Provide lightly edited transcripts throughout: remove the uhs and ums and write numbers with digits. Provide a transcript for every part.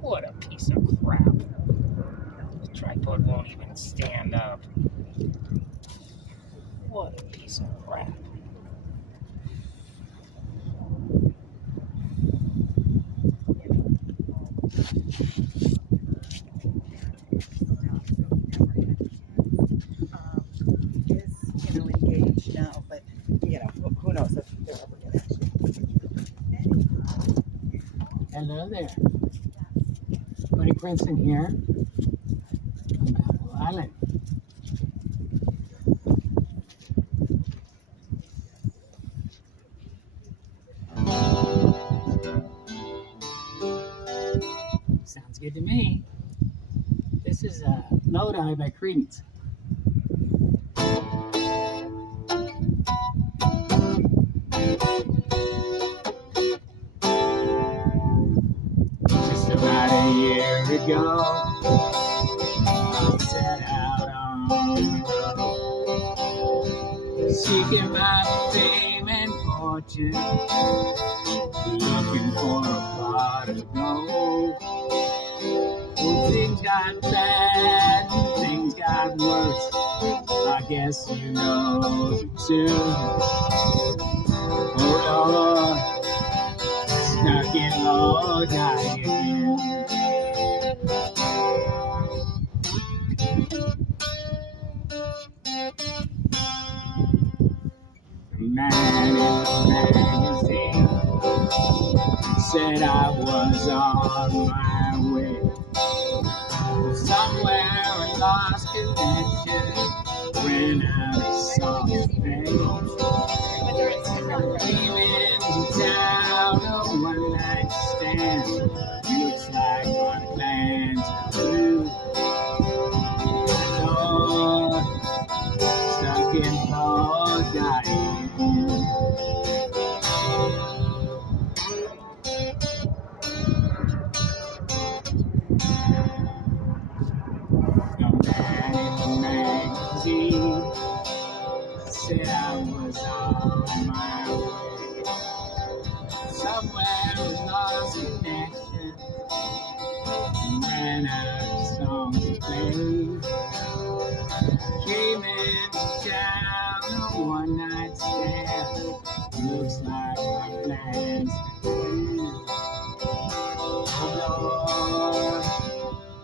What a piece of crap. The tripod won't even stand up. What a piece of crap. Is engaged now, but who knows if they're ever going to actually. Hello there. Buddy Princeton here on Balboa Island. Sounds good to me. This is Lodi by Credence. Just about a year ago, I set out on the road, seeking my fame and fortune, looking for a pot of gold. Well, things got bad, things got worse. I guess you know too. Oh Lord, stuck in Lodi again. The man in the magazine said I was on my way. Somewhere I lost connection, ran out of songs to play. Came into town, a one-night stand. Looks like my plans are through. Lord, stuck in Lodi. The man in the magazine said I was on my way. Somewhere I lost connection, ran out of songs to play. Came into town, a one-night stand. Looks like my plans are through. Oh Lord,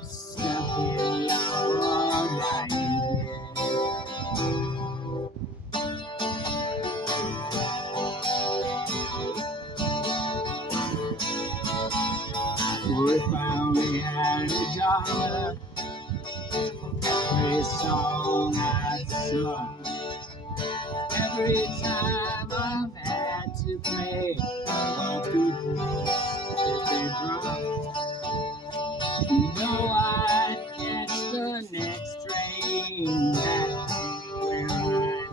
stuck in Lodi. If I only had $1 every song I sung, every time I've had to play for people if they're drunk, you know I'd catch the next train back to where I live.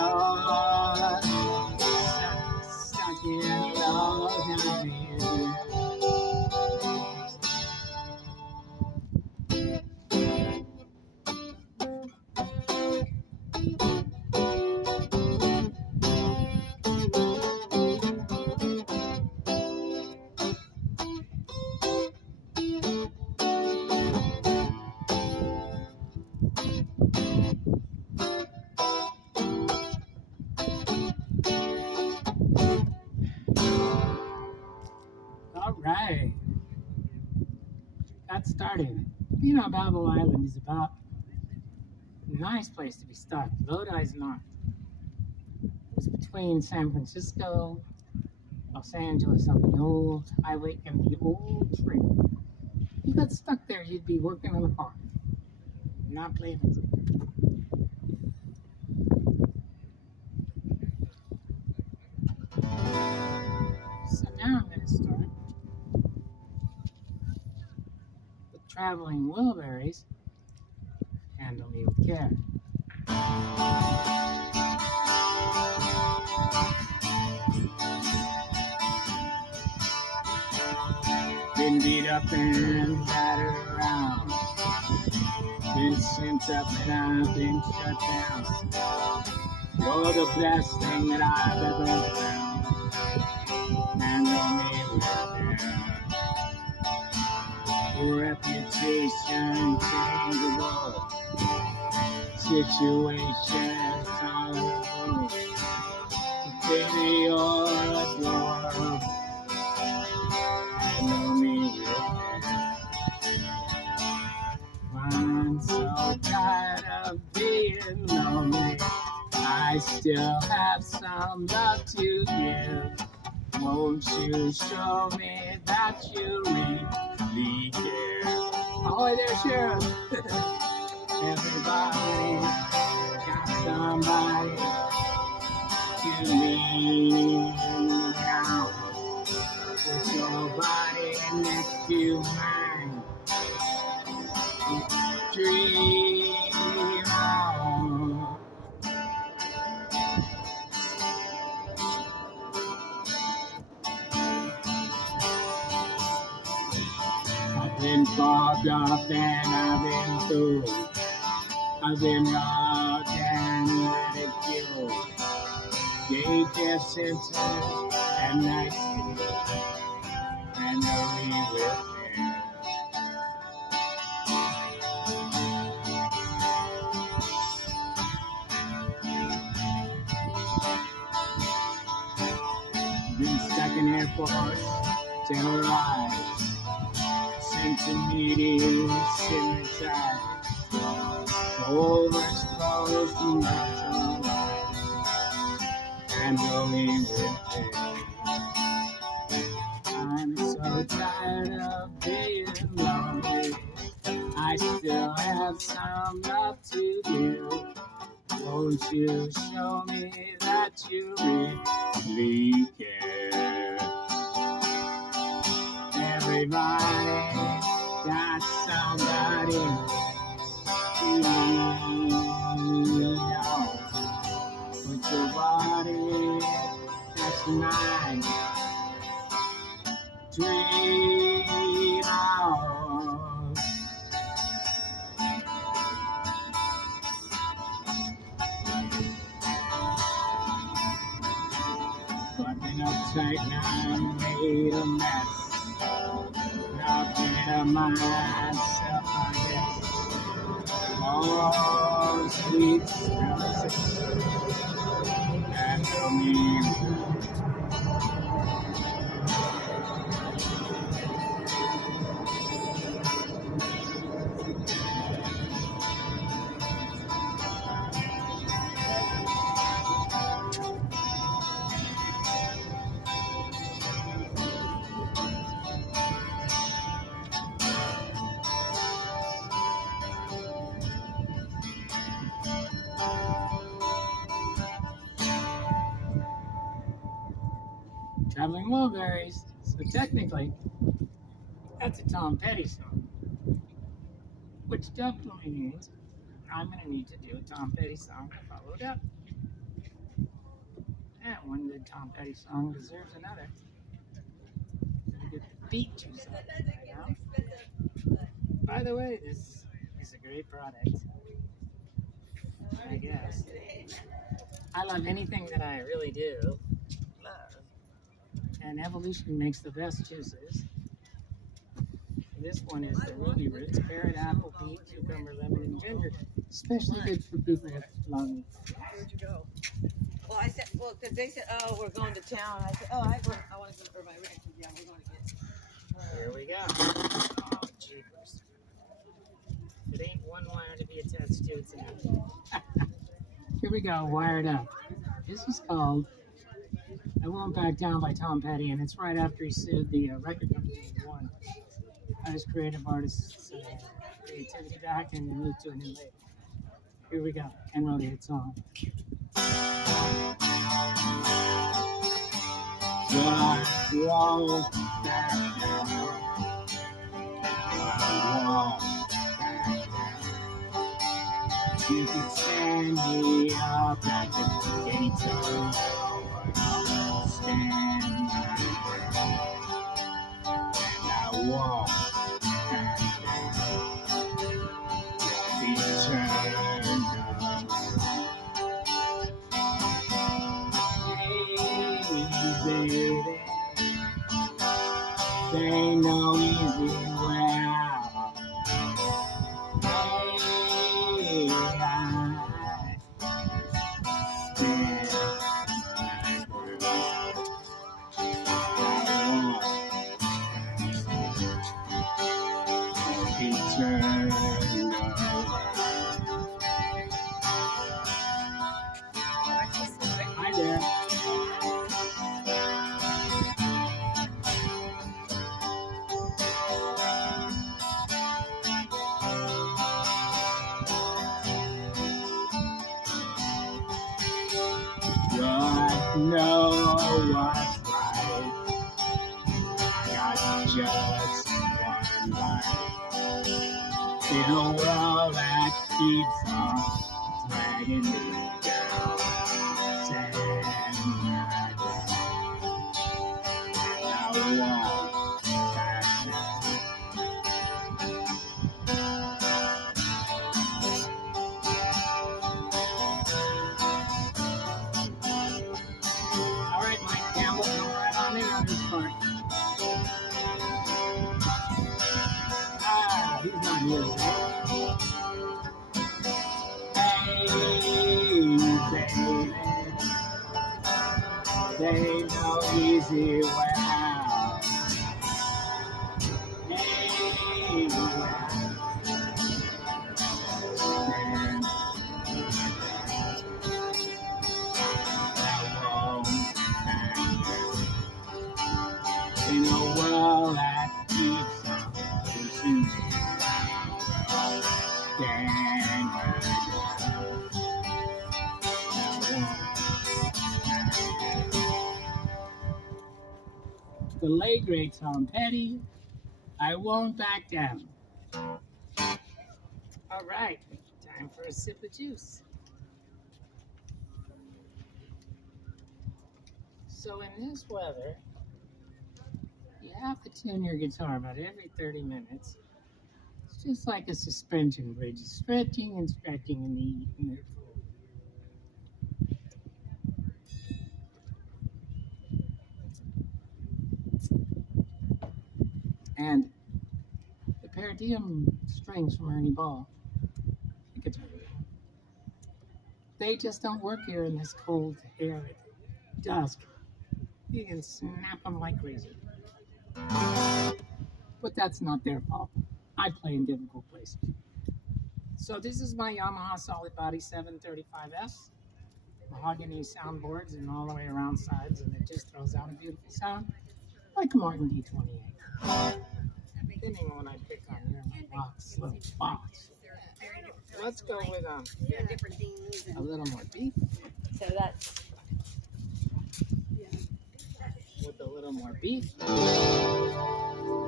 Oh Lord, stuck in Lodi. All right, got started. Balboa Island is about a nice place to be stuck. Lodi's not. It's between San Francisco, Los Angeles on the old highway and the old train. If you got stuck there, you'd be working on the farm, not playing it. So now I'm going to start with traveling Wilburys. Handle me with care. been beat up and battered around. Been sent up and I've been shut down. You're the best thing that I've ever found. Handle me with care. Reputation changeable. Situations tolerable. Baby, you're adorable. Handle me with care. I'm so tired of being lonely. I still have some love to give. Won't you show me that you really care? Ahoy there, Sheriff! Everybody got somebody to lean out. Put your body next to mine. Dream on. I've been fobbed off and I've been fooled. I've been robbed and ridiculed. Gave death sentence and night school. And only with care. Been stuck in airports, terrorized. Sent to meetings, hypnotized. Overexposed emotional life. And only with care. I'm so tired of being lonely. I still have some love to give. Won't you show me that you really care? Everybody got somebody to lean on. Put your body next to mine. Dream on. Fucking uptight now, made a mess. Nothing of myself, I guess. Oh, sweet smells and no means. Traveling Mulberries. So technically, that's a Tom Petty song. Which definitely means I'm going to need to do a Tom Petty song to follow it up. And one good Tom Petty song deserves another. Get the beat to something right now. By the way, this is a great product. I guess. I love anything that I really do love. And evolution makes the best juices. This one is the ruby roots, carrot, apple, beet, cucumber, lemon, and ginger. Especially good for people with lung. Where'd you go? Well, I said, well, because they said, oh, we're going to town. I said, oh, I want to go for my ranch. Yeah, we're going to get. Here we go. Oh, jeepers. If it ain't one wire to be attached to, it's enough. Here we go, Wired Up. This is called I Won't Back Down by Tom Petty, and it's right after he sued the record company and won. As creative artists' creativity back and moved to a new label. Here we go, and wrote a hit song. I won't back down. I won't back down. You can stand me up at the gates of hell, but I won't stand my ground. And I won't There ain't no easy way out. Hey, I stand Hi there. God knows what's right. I got just one life in a world that keeps on dragging me down. Saying I won't back down. All right, Mike Campbell, come right on in on this part. Ah, he's not here today. Hey, baby, there ain't no easy way out. Hey, man, that won't happen. In a world that keeps on pushing me around, stand right down. The late great Tom Petty, I won't back down. All right, time for a sip of juice. So in this weather, you have to tune your guitar about every 30 minutes. It's just like a suspension bridge, stretching and stretching in the cool. And the Paradigm strings from Ernie Ball, the guitar, they just don't work here in this cold air at dusk. You can snap them like crazy. But that's not their fault. I play in difficult places. So this is my Yamaha Solid Body 735S. Mahogany soundboards and all the way around sides, and it just throws out a beautiful sound like a Martin D28. Depending on what I pick on here, my box, little box. Let's go with a little more beef. So that's With a little more beef.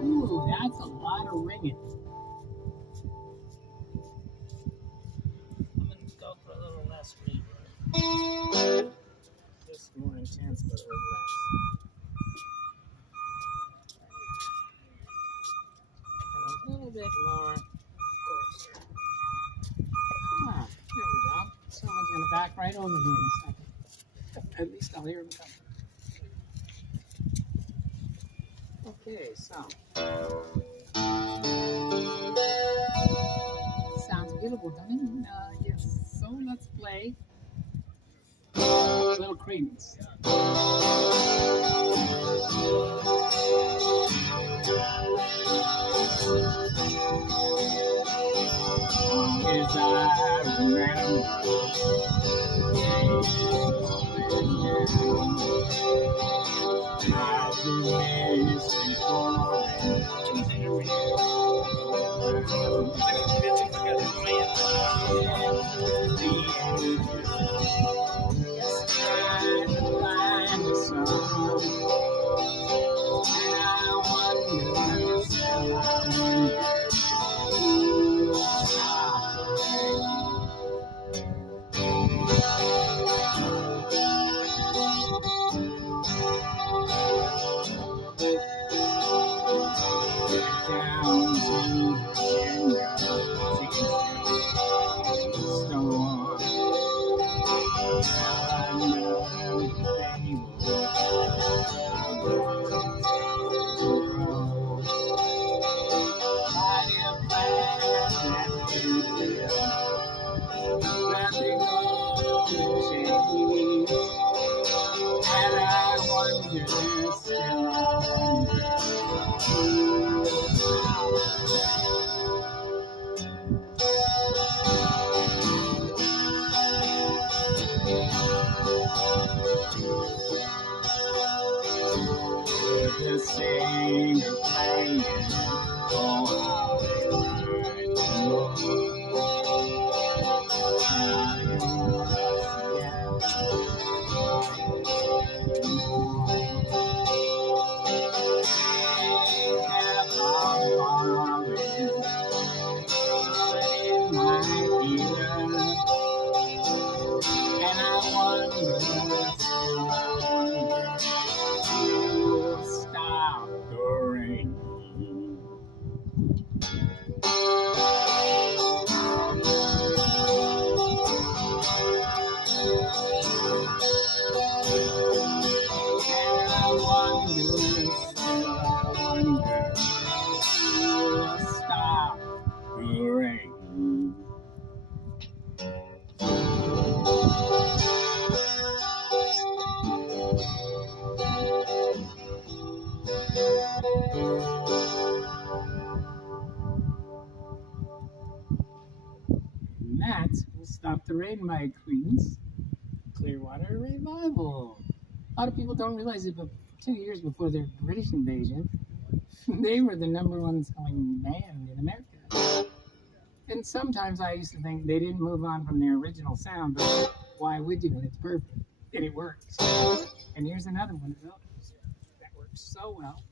Ooh, that's a lot of ringing. I'm gonna go for a little less reverb. Just more intense, but a little less. And a little bit more coarser. Ah, here we go. Someone's gonna back right over here in a second. At least I'll hear him come. Okay, so sounds beautiful, doesn't it? Yes. So let's play a little Credence. As I remember, I do miss before. wonder, still I wonder. The singer playing, oh how they learn to roll. Stop the rain. Stop the rain. And that's Stop the Rain by Queen's Clearwater Revival. A lot of people don't realize it, but 2 years before the British invasion, they were the #1 selling band in America. And sometimes I used to think they didn't move on from their original sound, but why would you when it's perfect? And it works. And here's another one of those that works so well.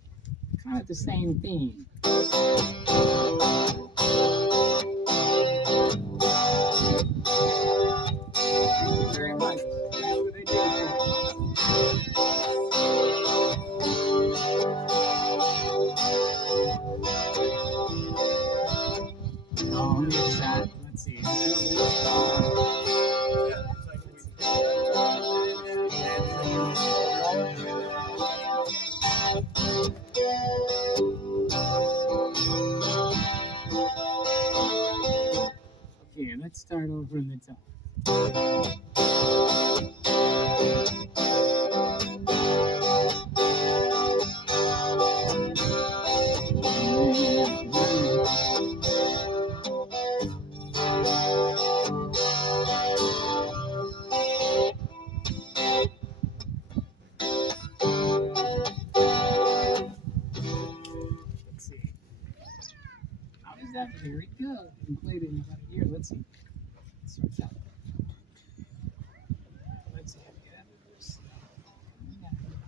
Kind of the same theme. Thank you very much. That's what they do. Oh, it's that. Let's see. Okay, let's start over in the top. Let's see. How does that? Here we go. We played it in about a year. Let's see. Starts out. Let's see how to get out of this.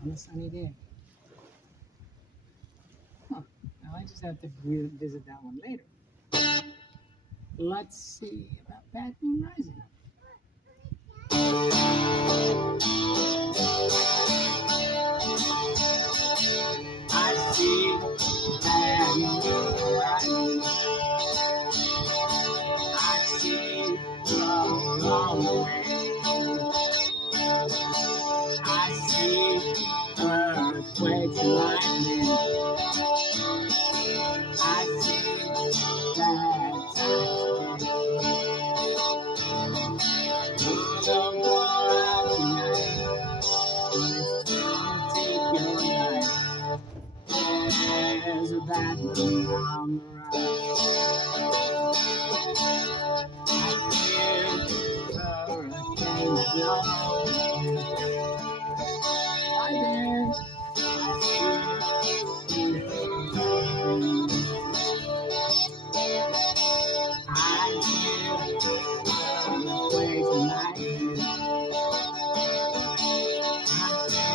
On a sunny day. Huh. Now I just have to visit that one later. Let's see about Bad Moon Rising. I see Bad Moon Rising. I see from long away. I see earthquakes and lightning. I see bad times the more out tonight, but it's gonna take your life. There's a bad moon on the rise. I hear hurricanes blow. Hi there. I hear earthquakes and lightning. I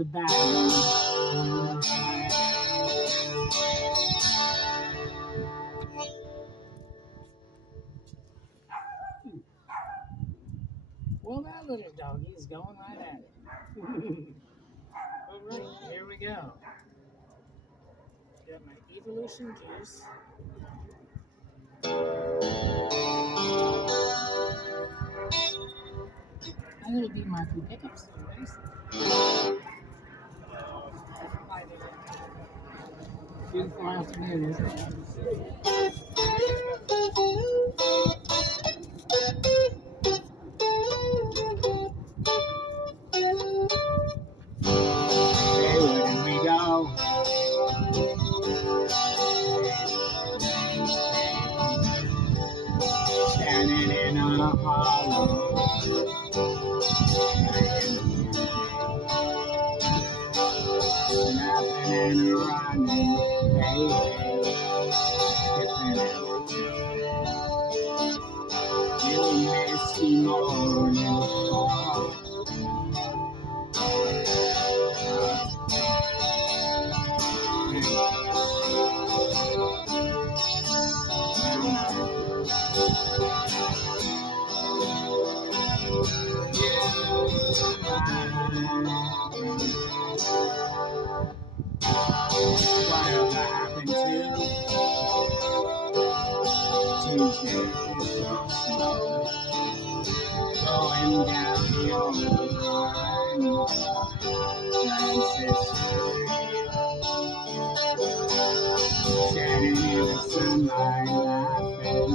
the background. Well, that little doggy is going right at it. All right, here we go. Got my evolution juice. I'm going to be my few pickups. Beautiful afternoon, isn't it? Hey, where did we go? Standing in a hollow. Laughing and running, baby, skipping everything. You misty morning fall. Whatever happened to Tuesday is so slow, going down the old line, Francisco, standing in the sunlight laughing,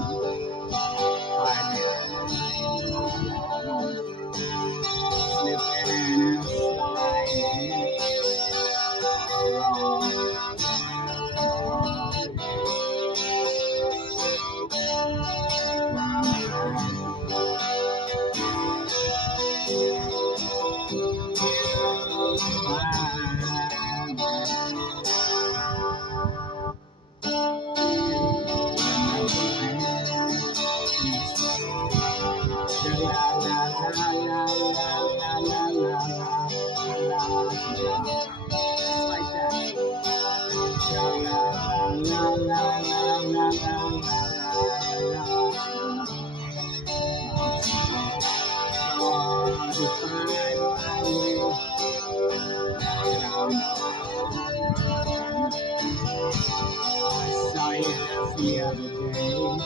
slipping and sliding. The other day,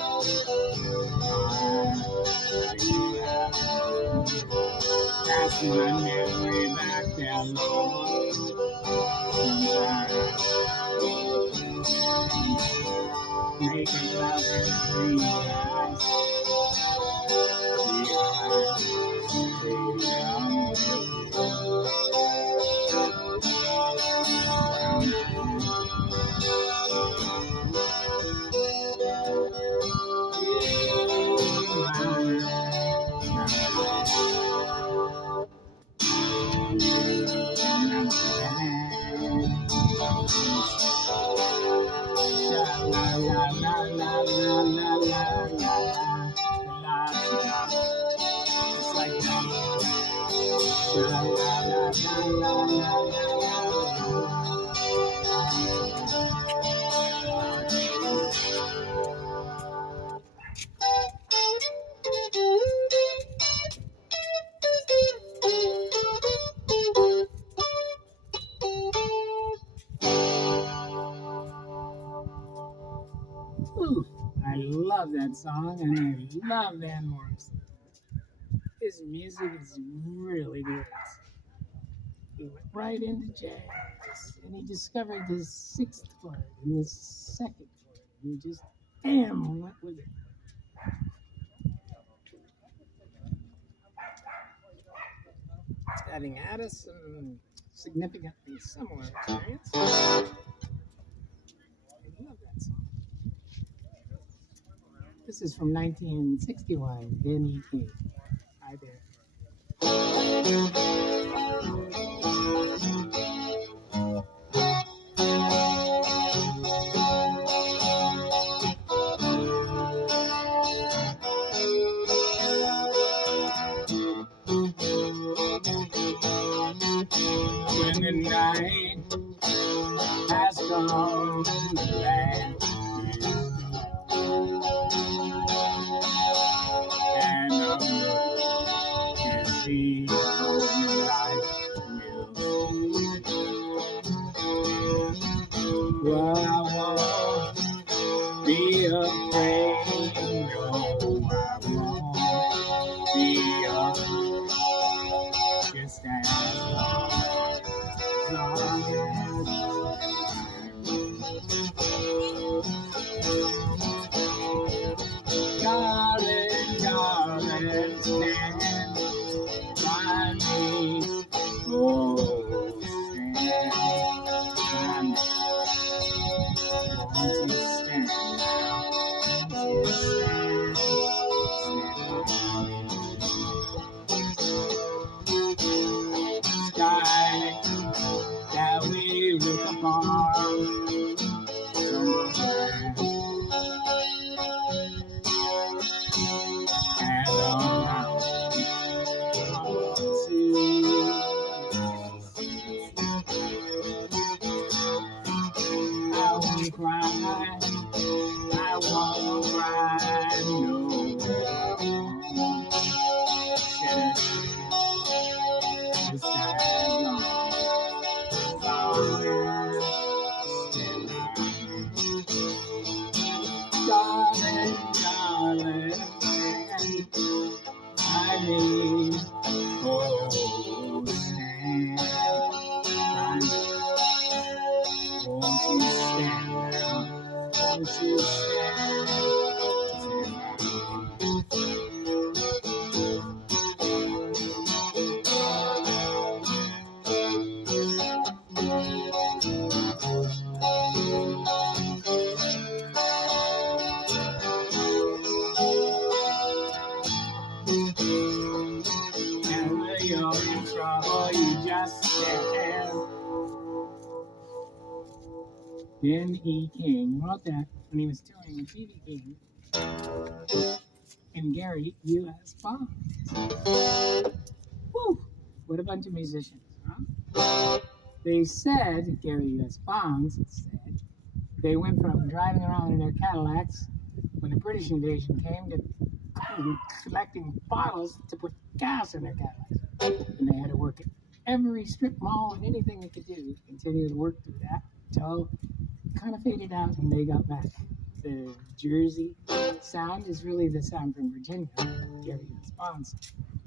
that's my memory back there, Lord. Making love in the green grass, Just like that. Ooh, I love that song and I love Van Morrison. His music is really good. He went right into jazz and he discovered the sixth chord and the second chord. He just went with it. Having had us some significantly similar experience. I love that song. This is from 1961, Benny King. Hi there. When the night has come, the land is and the moon is the only light will see. Well, I won't be afraid, no, I won't be afraid, just as long as darling, darling, stand by me, oh, stand by me. Won't you stand now? Won't you stand by me? Sky that we look upon, tumble down, and on I won't cry, I won't cry, no. Just as long darling, darling, I need, oh, stand by me. Won't you stand now? Won't you stand by me? And when you're in trouble, you just stand. Ben E. King wrote that when he was touring with TV King and Gary U.S. Bonds. Woo! What a bunch of musicians, huh? They said, Gary U.S. Bonds said, they went from driving around in their Cadillacs when the British invasion came to collecting bottles to put gas in their Cadillacs. And they had to work at every strip mall and anything they could do to continue to work through that until it kind of faded out and they got back. The Jersey sound is really the sound from Virginia. Gary U.S. Bonds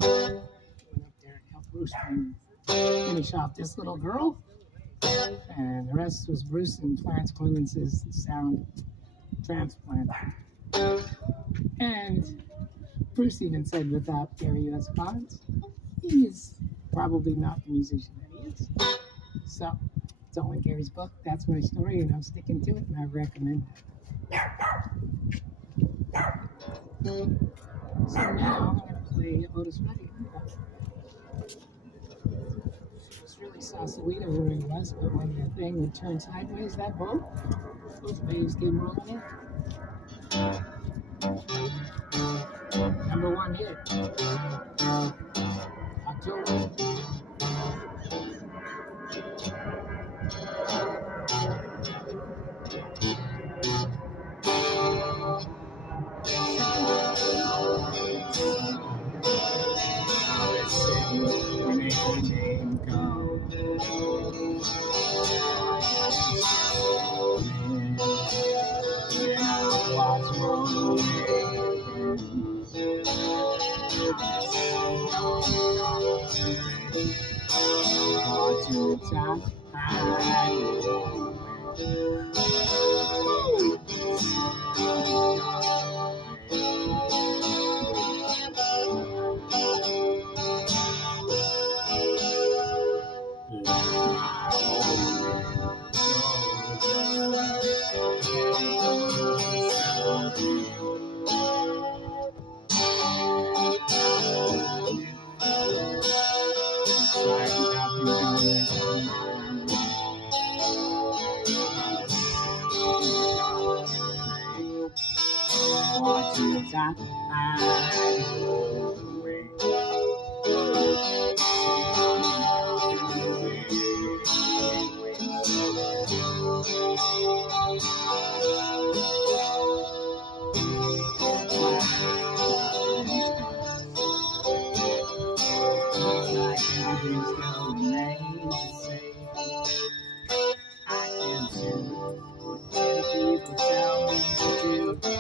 went up there and helped Bruce finish off This Little Girl. And the rest was Bruce and Clarence Clemens's sound transplant. And Bruce even said without Gary U.S. Bonds, he's probably not the musician that he is. So, it's all in Gary's book. That's my story, and I'm sticking to it, and I recommend it. So now I'm going to play Otis Redding. It's really Sausalito where he was, but when the thing would turn sideways, that boat, those waves came rolling in. #1 hit. October. When a name comes, and I watch roll away. Watch your time. Watch your time away. still remains the same. I can't do what people tell me to do,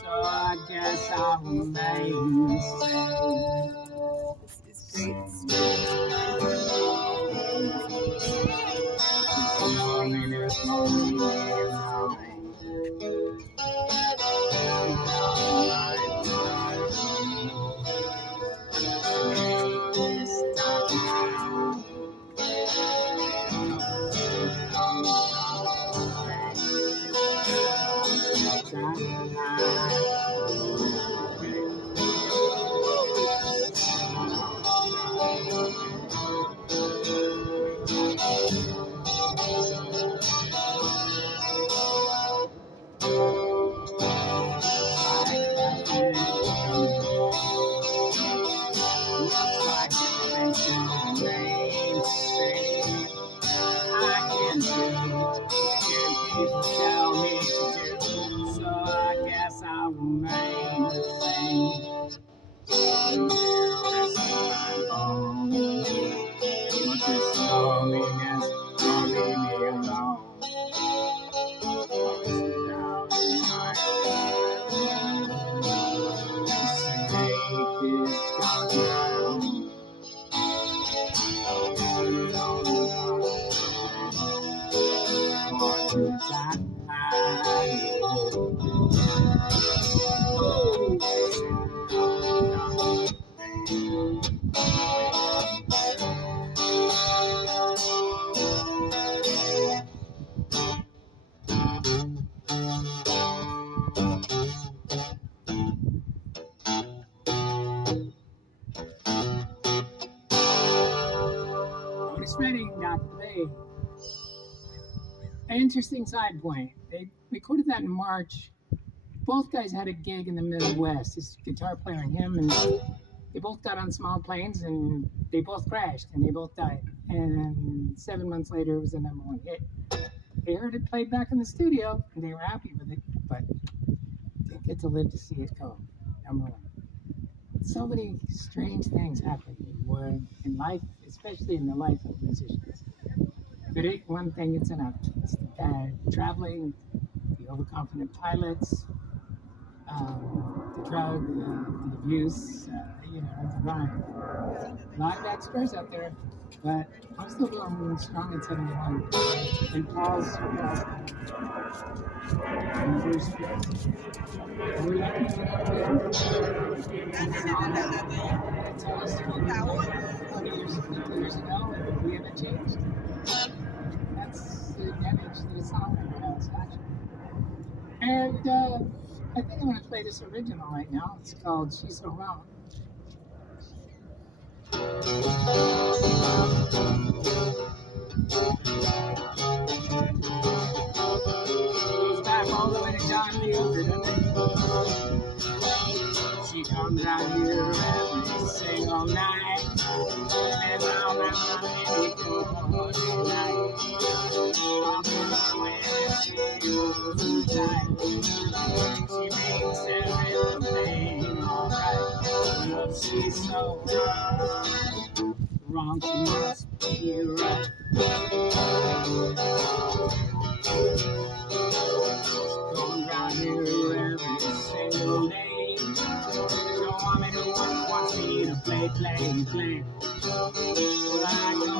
so I guess I'll remain the same. This is great. Loneliness won't leave me alone. People tell me to do, so I guess I'll remain the same. But this loneliness won't leave me alone. Just to make this dark round. Otis Redding, Dr. Bay. An interesting side point. They recorded that in March. Both guys had a gig in the Midwest. This guitar player and him, and they both got on small planes, and they both crashed, and they both died. And 7 months later, it was a #1 hit. They heard it played back in the studio, and they were happy with it, but didn't get to live to see it go #1. So many strange things happen in life, especially in the life of musicians. If it ain't one thing, it's another. It's the bad traveling, the overconfident pilots, the drug, the abuse, the crime. A lot of bad scores out there, but I'm still going strong at 71. And Paul's in the first place. We're lucky to get up there. Tell us 20 years ago, we haven't changed. That's the advantage that a songwriter has, actually. And I think I'm going to play this original right now. It's called She's So Wrong. Goes back all the way to John Muir, doesn't it? She comes out here every single night, and round and round any corner night. She makes everything alright. But she's so wrong, she must be right. Going round here every single day. Don't want me to work, wants me to play. Well, I know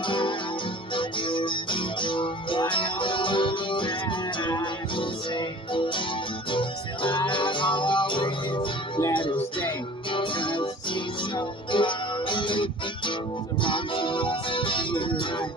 the words that I can say. Still, I've always let her stay. Cause she's so wrong. So wrong, she must be right.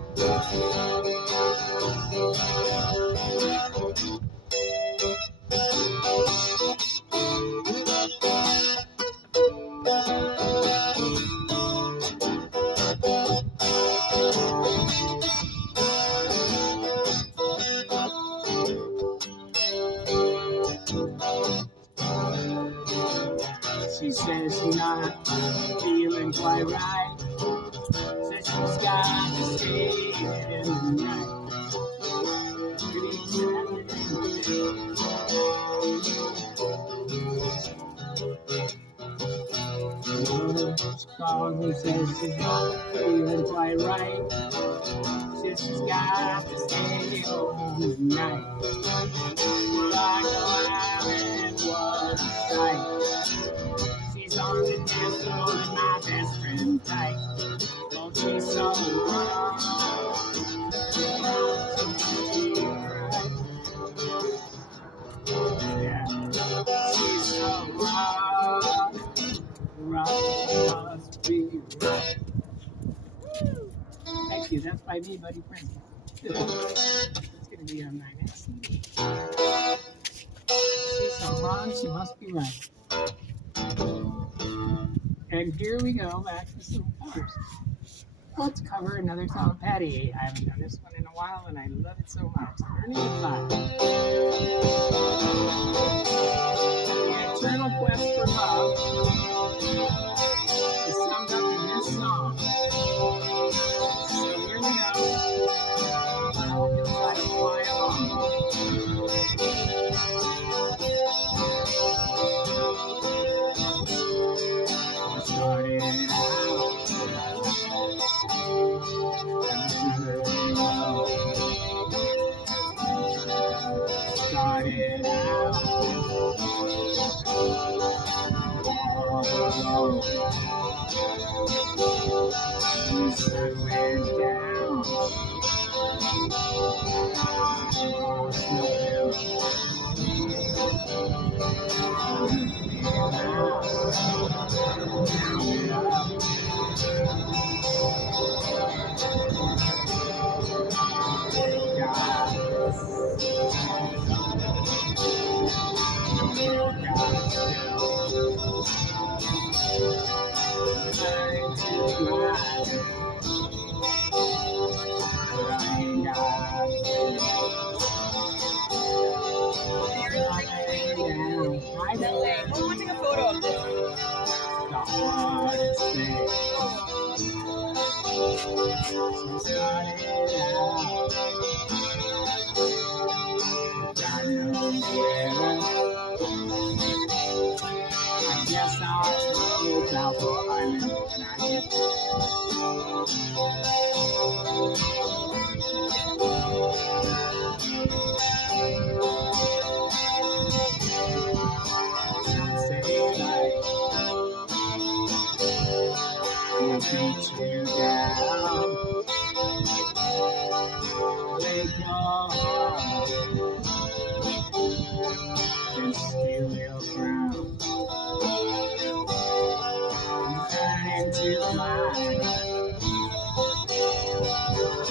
She says she's not feeling quite right. Says she's got to stay in the night. She calls and says she's not feeling quite right. Says she's got to stay home tonight. Well, I go out and was sight. She's on the dance floor with my best friend tight. Oh, she's so wrong. Yeah, she's so wrong. Wrong must be right. Thank you. That's by me, Buddy Princeton. It's going to be on my next CD. She's so wrong, she must be right. And here we go, back to some covers. Let's cover another song, Patty. I haven't done this one in a while, and I love it so much. Learning to Fly. The eternal quest for love is summed up in this song. So here we go. I hope you'll try to fly along. Started out. Started out. The sun went down. I want to take a photo of this. I guess I'll go to Balboa Island when I get there. We'll beat you down. Break your heart and steal your crown. Turn into mine.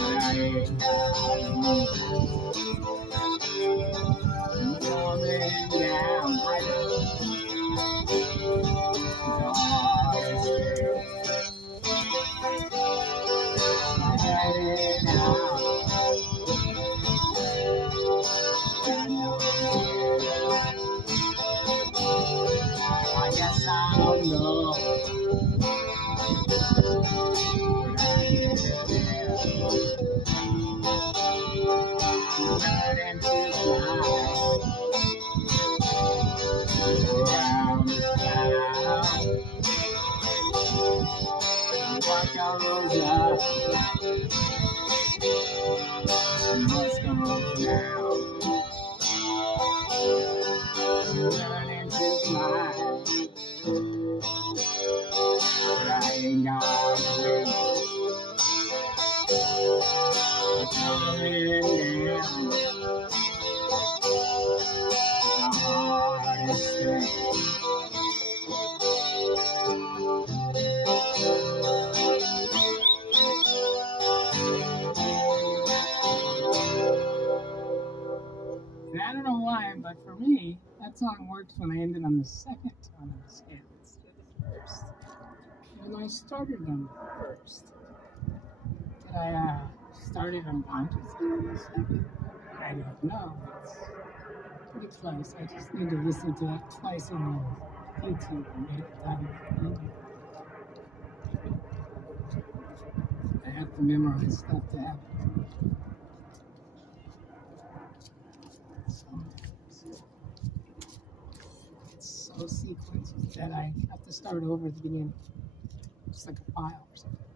I ain't got no coming down. I know. I guess I'll know when I get there. Learning to fly around the cloud. What goes up must go down. Learning to fly, riding on wings, coming down. The hardest thing. And I don't know why, but for me, that song works when I ended on the second tone of the scale instead of the first. When I started on the first, did I start it unconsciously on the second? I don't know. It's pretty close. I just need to listen to that twice on YouTube and make it done. I have to memorize stuff to have it. It's so sequenced that I have to start over at the beginning. just like a file or something.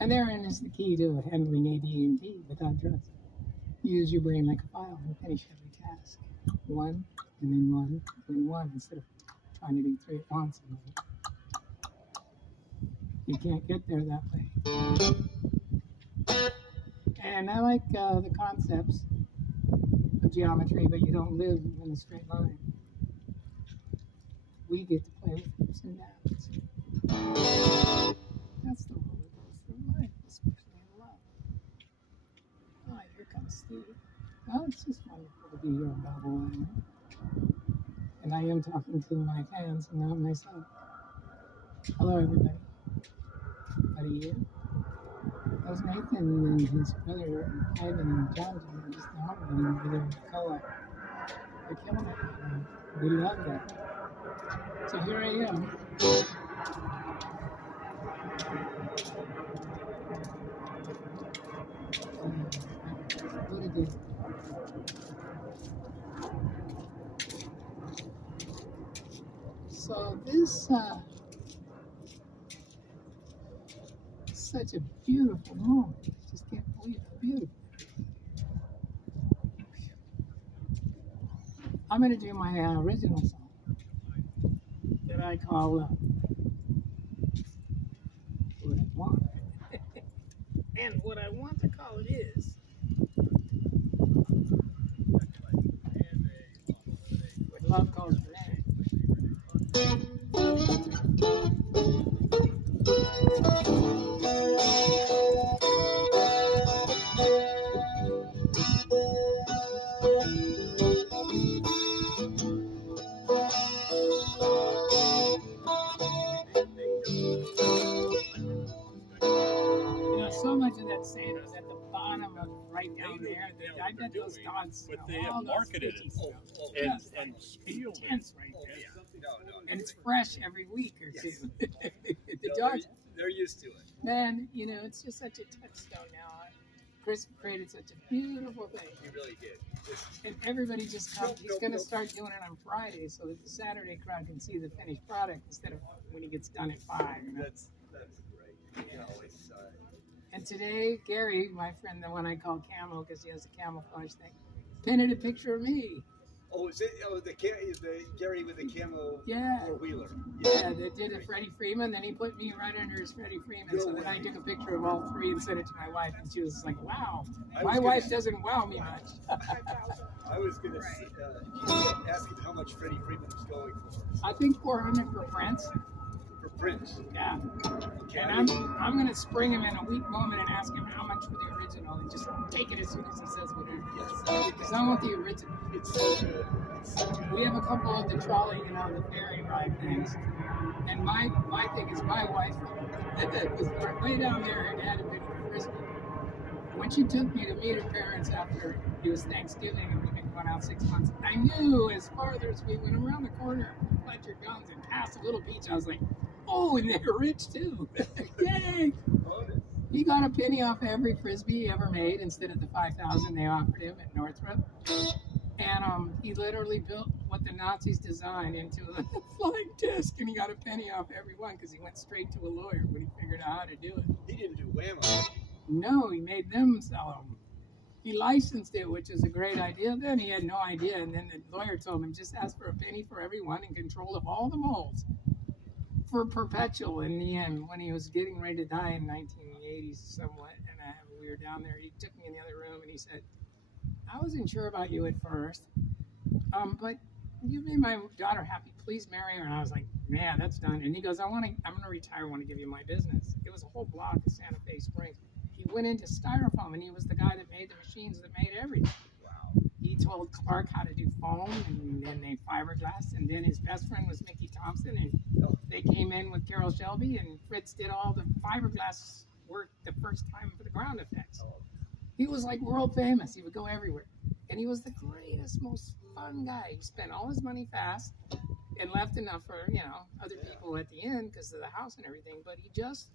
And therein is the key to handling AD&D without drugs. Use your brain like a file and finish every task. One, and then one, and then one, instead of trying to do three at once. You can't get there that way. And I like the concepts of geometry, but you don't live in a straight line. We get to play with ups and downs. That's the roller coaster of life, especially in love. Oh, here comes Steve. Well, it's just wonderful to be here on Balboa Island. And I am talking to my fans and not myself. Hello, everybody. How are you? That was Nathan and his brother, Ivan and Jonathan, just nominating over there at the co-op. They're killing it. We love that. So here I am. What did it? So this such a beautiful moment. I just can't believe how beautiful. I'm going to do my original song that I call What I Want. And what I want to call it is What Love Calls for That. So much of that sand was at the bottom of right down there. I bet those dogs, but they have marketed it and sealed it. Intense right there. And it's fresh every week or two. The dogs, they're used to it. Man, it's just such a touchstone now. Chris created such a beautiful thing. He really did. And everybody just comes. He's going to start doing it on Friday so that the Saturday crowd can see the finished product instead of when he gets done at 5. That's great. Yeah. And today, Gary, my friend, the one I call Camo because he has a camouflage thing, painted a picture of me. Oh, is it? Oh, the Gary with the camo four-wheeler. Yeah, they did a Freddie Freeman. Then he put me right under his Freddie Freeman, so that I took a picture of all three and sent it to my wife, and she was like, "Wow, my wife doesn't wow me much." I was going to ask him how much Freddie Freeman was going for. I think 400 for Prince. For Prince. Yeah. And I'm going to spring him in a weak moment and ask him how much for the original and just take it as soon as he says what it is. Yes. Because I want the original. It's so good. It's so good. We have a couple of the trolley, the ferry ride things. And my thing is my wife was way down there and had a big frisbee. When she took me to meet her parents after it was Thanksgiving and we've been going out 6 months, I knew as farther as we went around the corner from Fletcher Guns and past a little beach, I was like, oh, and they're rich too. Yay! He got a penny off every frisbee he ever made instead of the $5,000 they offered him at Northrop. And he literally built what the Nazis designed into a flying disc, and he got a penny off every one because he went straight to a lawyer when he figured out how to do it. He didn't do whammo. No, he made them sell them. He licensed it, which is a great idea. Then he had no idea, and then the lawyer told him just ask for a penny for every one and control of all the molds for perpetual. In the end, when he was getting ready to die in 1980s somewhat, and we were down there, he took me in the other room and he said, I wasn't sure about you at first, but you made my daughter happy. Please marry her. And I was like, yeah, that's done. And he goes, I'm going to retire. I want to give you my business. It was a whole block of Santa Fe Springs. He went into styrofoam, and he was the guy that made the machines that made everything. Wow. He told Clark how to do foam, and then they fiberglass. And then his best friend was Mickey Thompson, and they came in with Carol Shelby, and Fritz did all the fiberglass work the first time for the ground effects. He was like world famous. He would go everywhere. And he was the greatest, most fun guy. He spent all his money fast and left enough for, other people at the end because of the house and everything. But he just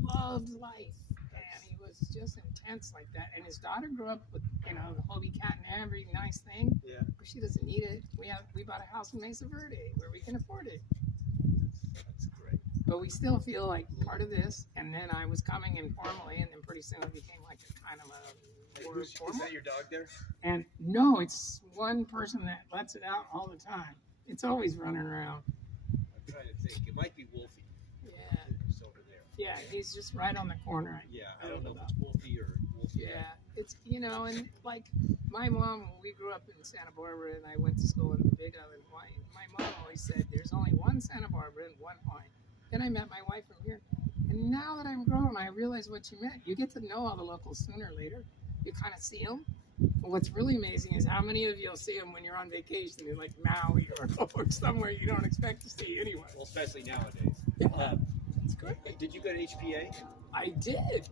loved life. And he was just intense like that. And his daughter grew up with, the Hobie cat and every nice thing. Yeah. But she doesn't need it. We bought a house in Mesa Verde where we can afford it. That's great. But we still feel like part of this. And then I was coming informally, and then pretty soon it became like a kind of a Hey, more is formal. that your dog there? And no, it's one person that lets it out all the time. It's always running around. I'm trying to think. It might be Wolfie. Yeah, It's over there. yeah, he's just right on the corner. Yeah, I don't know if it's Wolfie or Wolfie. Yeah, it's, you know, and like my mom, we grew up in Santa Barbara, and I went to school in the Big Island, Hawaii. My mom always said, there's only one Santa Barbara and one Hawaii. Then I met my wife from here. And now that I'm grown, I realize what she meant. You get to know all the locals sooner or later. You kind of see them. But what's really amazing is how many of you will see them when you're on vacation in like Maui or somewhere you don't expect to see anyway. Well, especially nowadays. Yeah, it's great. Did you go to HPA? I did.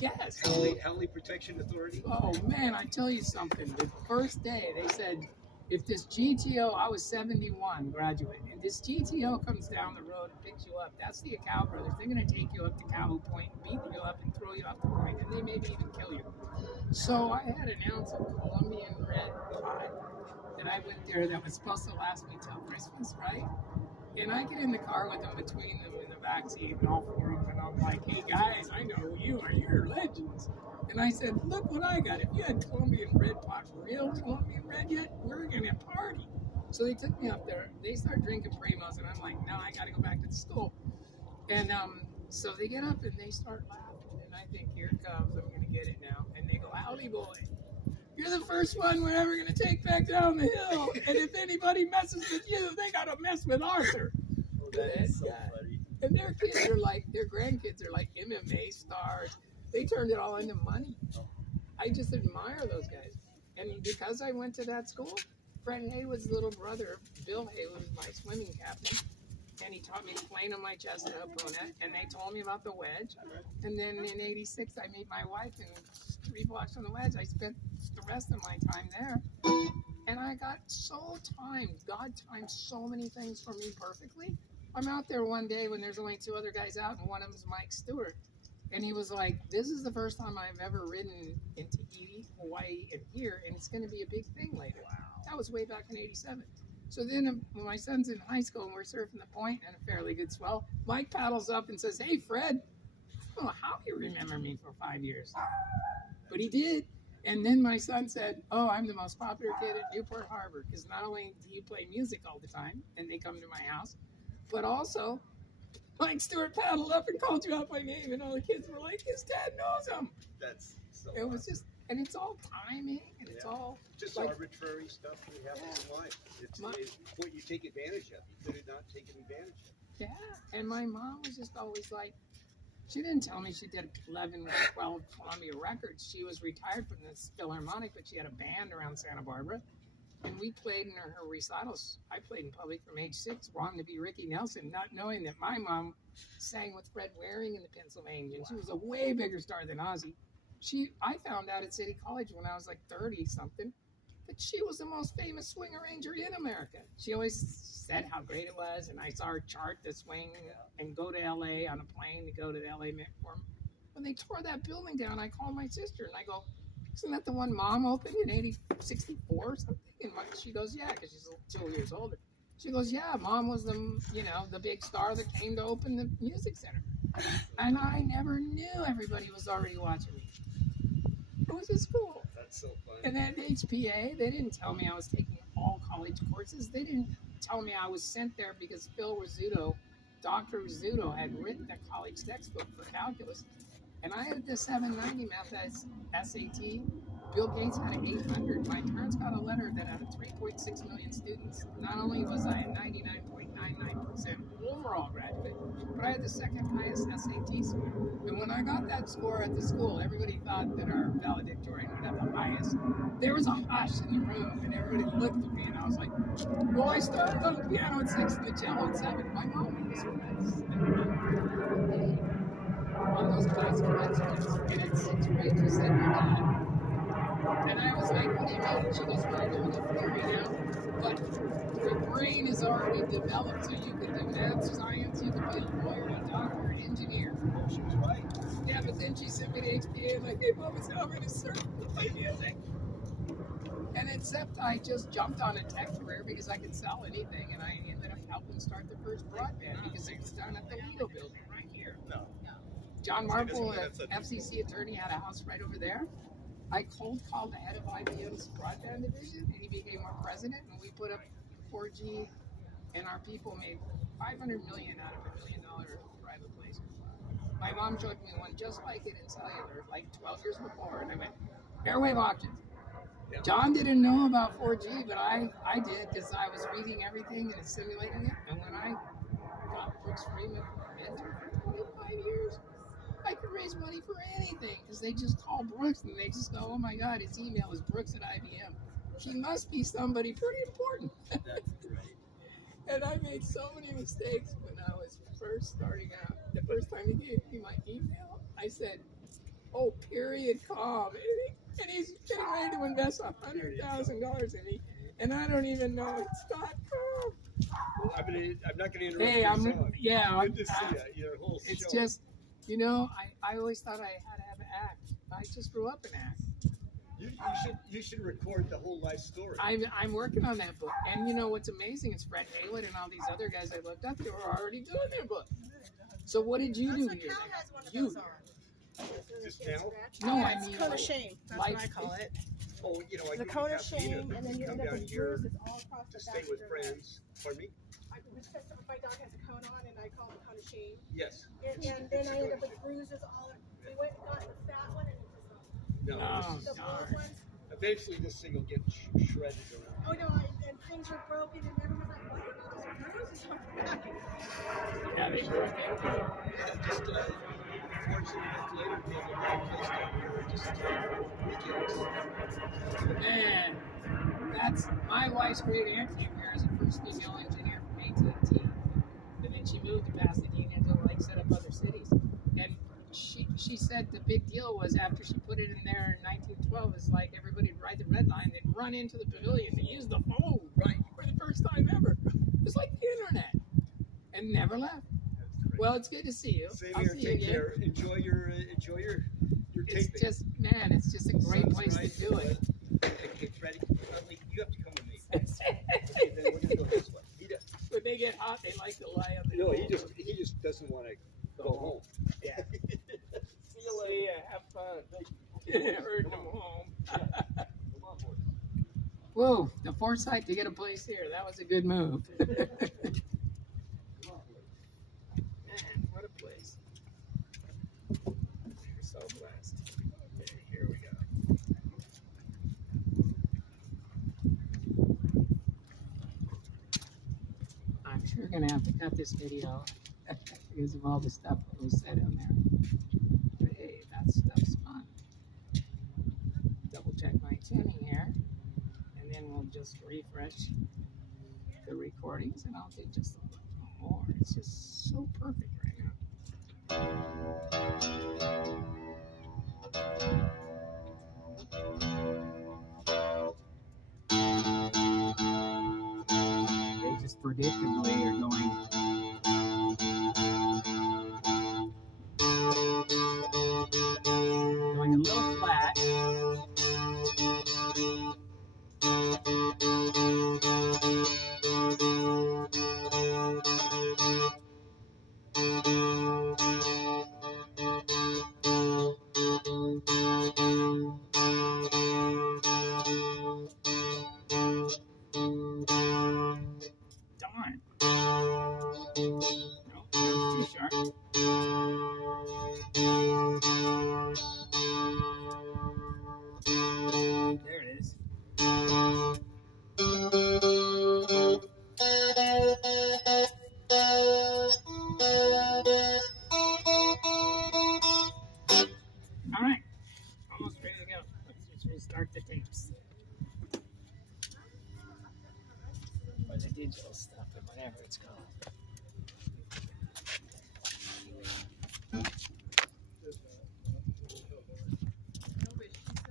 Yes. Heavily Protection Authority? Oh man, I tell you something. The first day they said, if this GTO, I was 71 graduating, and this GTO comes down the road and picks you up, that's the Acal brothers. They're going to take you up to Kahu Point, beat you up, and throw you off the point, and they maybe even kill you. So I had an ounce of Colombian red pot that I went there that was supposed to last me till Christmas, right? And I get in the car with them, between them in the backseat, and all four of them, and I'm like, hey guys, I know who you are. You're legends. And I said, look what I got. If you had Colombian red pot, real Colombian red yet, we're going to party. So they took me up there. They start drinking Primos, and I'm like, no, I got to go back to the school. And so they get up, and they start laughing. And I think, here it comes. I'm going to get it now. And they go, howdy, boy. You're the first one we're ever going to take back down the hill. And if anybody messes with you, they got to mess with Arthur. Oh, that is so funny. And their kids are like, their grandkids are like MMA stars. They turned it all into money. I just admire those guys. And because I went to that school, Fred Haywood's little brother, Bill Haywood, was my swimming captain. And he taught me to plane on my chest and Hapuna. And they told me about the wedge. And then in '86, I met my wife, and 3 blocks from the wedge, I spent the rest of my time there. And I got so timed. God timed so many things for me perfectly. I'm out there one day when there's only 2 other guys out, and one of them is Mike Stewart. And he was like, this is the first time I've ever ridden in Tahiti, Hawaii, and here, and it's going to be a big thing later. Wow. That was way back in '87. So then when my son's in high school and we're surfing the point and a fairly good swell, Mike paddles up and says, hey, Fred, I don't know how you remember me for 5 years. But he did. And then my son said, oh, I'm the most popular kid at Newport Harbor, because not only do you play music all the time, and they come to my house, but also Mike Stewart paddled up and called you out by name, and all the kids were like, his dad knows him. That's so It was just, and it's all timing, and it's all just like, arbitrary stuff that happens in life. It's what you take advantage of. You could have not taken advantage of. yeah. And my mom was just always like, she didn't tell me she did 11 or 12 Columbia records. She was retired from the Philharmonic, but she had a band around Santa Barbara. And we played in her recitals. I played in public from age 6, wanting to be Ricky Nelson, not knowing that my mom sang with Fred Waring in the Pennsylvania. She was a way bigger star than Ozzy. I found out at City College when I was like 30-something that she was the most famous swing arranger in America. She always said how great it was, and I saw her chart the swing and go to L.A. on a plane to go to the L.A. Mint Forum. When they tore that building down, I called my sister, and I go, isn't that the one Mom opened in 64 or something? And she goes, yeah, because she's 2 years older. She goes, yeah, Mom was the big star that came to open the music center. And I never knew everybody was already watching me. It was just cool. That's so funny. And at HPA, they didn't tell me I was taking all college courses. They didn't tell me I was sent there because Phil Rizzuto, Dr. Rizzuto, had written a college textbook for calculus. And I had the 790 math as SAT. Bill Gates had an 800. My parents got a letter that out of 3.6 million students, not only was I a 99.99% overall graduate, but I had the second highest SAT score. And when I got that score at the school, everybody thought that our valedictorian would have the highest. There was a hush in the room, and everybody looked at me, and I was like, well, I started on the piano at 6 and the cello at 7. My mom was on those classical instruments, and at 6th grade, she said, my dad. And I was like, what do you mean? She goes, well, I know the theory now, but your brain is already developed, so you can do math, science, you can be a lawyer, a doctor, an engineer. Oh, she was right. Yeah, but then she sent me to HPA, and like, hey, Mom, it's how I'm going to surf and play music. And except I just jumped on a tech career because I could sell anything, and I ended up helping start the first first broadband because it was done at the Lido building right here. No. John See, Marple, that's the a- FCC attorney, had a house right over there. I cold called the head of IBM's broadband division, and he became our president, and we put up 4G, and our people made $500 million out of $1 million private placement. My mom showed me one just like it in cellular, like 12 years before, and I went, airwave options. John didn't know about 4G, but I did because I was reading everything and simulating it. And when I got Brooks Freeman mentor for 25 years, I could raise money for anything because they just call Brooks and they just go, oh my God, his email is Brooks at IBM. He must be somebody pretty important. That's great. And I made so many mistakes when I was first starting out. The first time he gave me my email, I said, oh, period, com. And he's getting ready to invest $100,000 in me, and I don't even know it's .com. Well, I'm not going to interrupt Hey, your I'm, song. yeah, Good to see you. Your whole it's show. just, you know, I always thought I had to have an act. I just grew up in act. You should record the whole life story. I'm working on that book, and you know what's amazing is Fred Haywood and all these other guys I looked up, they were already doing their book. So what did you do here? Cal has one of You. those on. Just now? No, Yeah, I it's mean, cone of shame. That's like- what I call it. Oh, you know, I The do cone of have Tina shame, and then you come end up down with here bruises all across to the stay back with of your neck. friends. Pardon me? My dog has a cone on, and I call it cone of shame. Yes. And then I end up with bruises all. We went and got the fat one, and it was No. Oh, the darn. blue ones. Eventually, this thing will get shredded around. Oh no, and things were broken, and everyone's like, why are all these bruises on the back? Yeah, they were. Yeah, just unfortunately, later being a bad place down here, just weekends. Man, that's my wife's great aunt came here as a first female engineer from AT&T, and then she moved to Pasadena to like set up other cities. And she said the big deal was after she put it in there in 1912 is like everybody would ride the red line, they'd run into the pavilion to use the phone right for the first time ever. It's like the internet, and never left. Well, it's good to see you. Same I'll here. see you Take again. care. Enjoy your It's taping. just, man, it's just a great Sun's place rising, to do it. but- Okay, Freddie, you have to come with me. Okay, then we're gonna go this way. When they get hot, they like to lie on the No, floor. he just doesn't want to go home. Yeah. See you later. Have fun. Urge them home. Come on, boy. Whoa, the foresight to get a place here. That was a good move. Man, what a place. We're so blessed. Okay, here we go. I'm sure going to have to cut this video because of all the stuff that was said on there. But hey, that stuff's fun. Double check my tuning here, and then we'll just refresh the recordings, and I'll do just a little more. It's just so perfect right now. They just predictably are going a little flat. Darn.